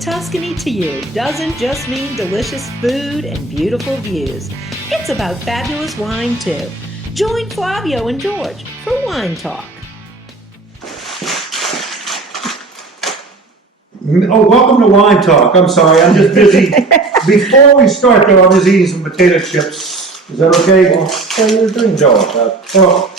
Tuscany to you doesn't just mean delicious food and beautiful views. It's about fabulous wine too. Join Flavio and George for Wine Talk. Oh, welcome to Wine Talk. I'm sorry, I'm just busy. Before we start, though, I'm just eating some potato chips. Is that okay? What are you doing, George? Well,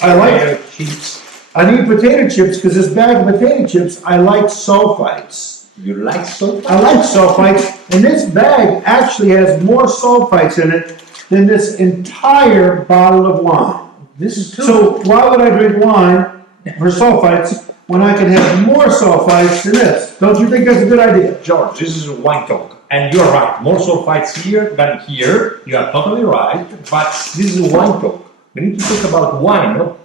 I need potato chips because this bag of potato chips, I like sulfites. You like sulfites? I like sulfites, and this bag actually has more sulfites in it than this entire bottle of wine. This is true. So why would I drink wine for sulfites when I can have more sulfites than this? Don't you think that's a good idea? George, this is a wine talk. And you're right. More sulfites here than here. You are totally right. But this is a wine talk. We need to talk about wine, no?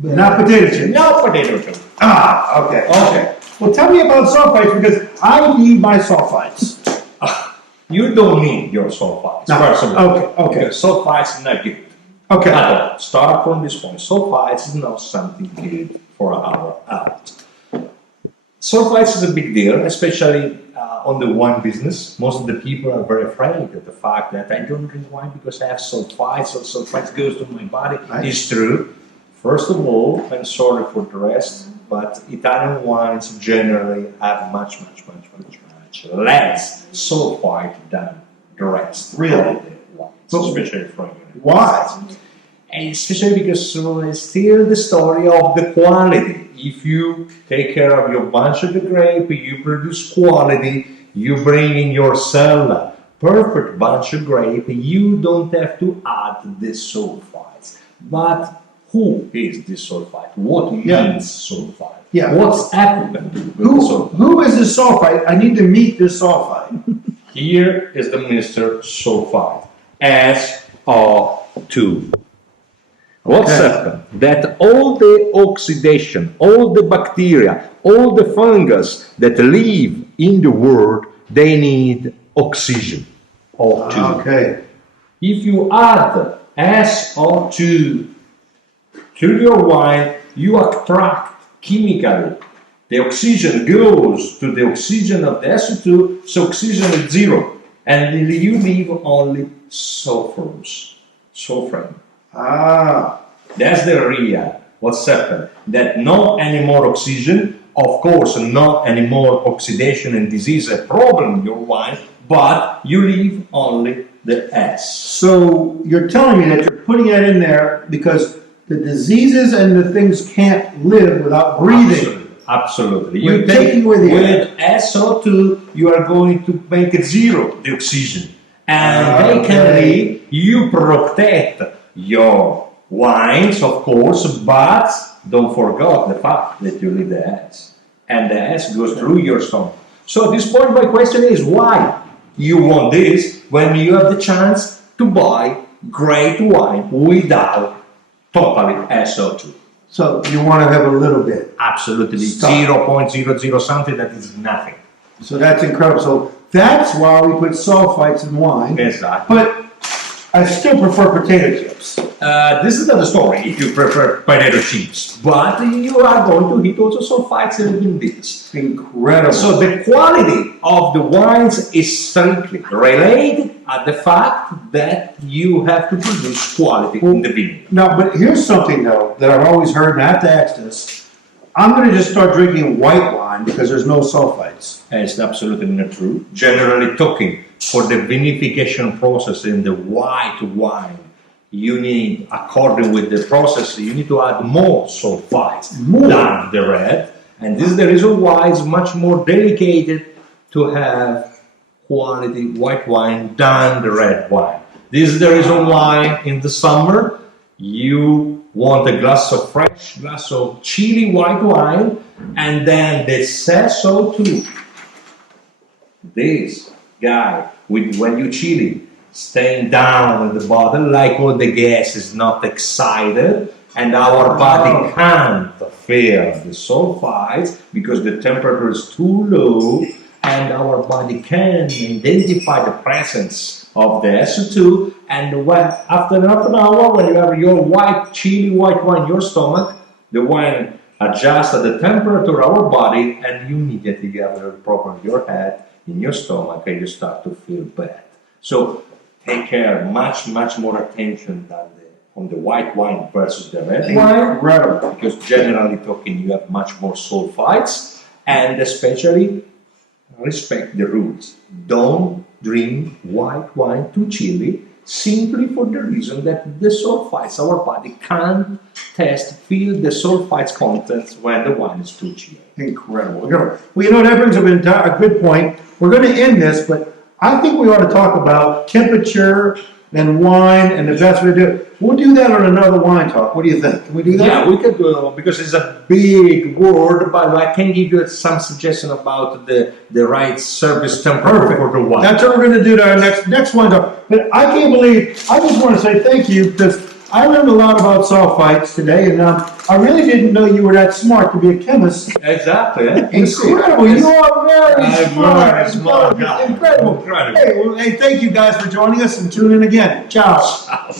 Not potato chips. No potato chips. Ah, okay. Okay. Well, tell me about sulfites because I need my sulfites. You don't need your sulfites. No. First of all. Okay. Because sulfites are not good. Okay. At all. Start from this point. Sulfites is not something good for our health. Sulfites is a big deal, especially on the wine business. Most of the people are very afraid of the fact that I don't drink wine because I have sulfites, or sulfites goes to my body. Right. It's true. First of all, I'm sorry for the rest, but Italian wines generally have much less sulfite than the rest. Really? Especially from Why? and especially because it's still the story of the quality. If you take care of your bunch of the grape, you produce quality, you bring in your cellar perfect bunch of grape, you don't have to add the sulfites. But who is this sulfite? What means sulfite? Yeah. What's happened with the sulfite? Who is this sulfite? I need to meet this sulfite. Here is the Mr. Sulfite, SO2. What's happened? That all the oxidation, all the bacteria, all the fungus that live in the world, they need oxygen, O2. Okay. If you add SO2 to your wine, you extract chemically. The oxygen goes to the oxygen of the SO2, so oxygen is zero. And you leave only sulfur. Ah. That's the real what's happened. That not any more oxygen, of course, not any more oxidation and disease a problem in your wine, but you leave only the S. So you're telling me that you're putting that in there because the diseases and the things can't live without breathing. Absolutely. You're taking with you. With SO2, you are going to make it zero, the oxygen. And basically, you protect your wines, of course, but don't forget the fact that you leave the S. And the S goes through your stomach. So at this point, my question is why you want this when you have the chance to buy great wine without totally SO2? So you want to have a little bit. Absolutely. Stop. 0.00 something, that is nothing. So that's incredible. So that's why we put sulfites in wine. Exactly. But I still prefer potato chips. This is not the story if you prefer potato chips, but you are going to eat also sulfites in this. Incredible. So the quality of the wines is strictly related at the fact that you have to produce quality in the vineyard. Now, but here's something though that I've always heard, and I have to ask this. I'm going to just start drinking white wine because there's no sulfites. And it's absolutely not true. Generally talking, for the vinification process in the white wine, you need, according with the process, you need to add more sulfites than the red. And this is the reason why it's much more delicate to have quality white wine than the red wine. This is the reason why in the summer you want a glass of chili white wine, and then the SO2. This guy, with when you chili, staying down at the bottom, like all the gas is not excited, and our body can't feel the sulfites because the temperature is too low, and our body can identify the presence of the SO2, and when, after half an hour, when you have your chili white wine in your stomach, the wine adjusts the temperature of our body, and you immediately have a problem in your head. in your stomach and you start to feel bad. So take care, much more attention than on the white wine versus the red wine. Incredible. Because generally talking, you have much more sulfites, and especially respect the rules. Don't drink white wine too chilly, simply for the reason that the sulfites, our body can't feel the sulfites contents when the wine is too chilly. Incredible. Well, you know, that brings up a good point. We're going to end this, but I think we ought to talk about temperature and wine and the best way to do it. We'll do that on another wine talk. What do you think? Can we do that? Yeah, we could do it because it's a big word, but I can give you some suggestion about the right service temperature for the wine. That's what we're going to do to our next wine talk. But I can't believe, I just want to say thank you because I learned a lot about sulfites today, and I really didn't know you were that smart to be a chemist. Exactly. Incredible. You are very smart. Very smart guy. Incredible. Incredible. Hey, thank you guys for joining us and tune in again. Ciao. Ciao.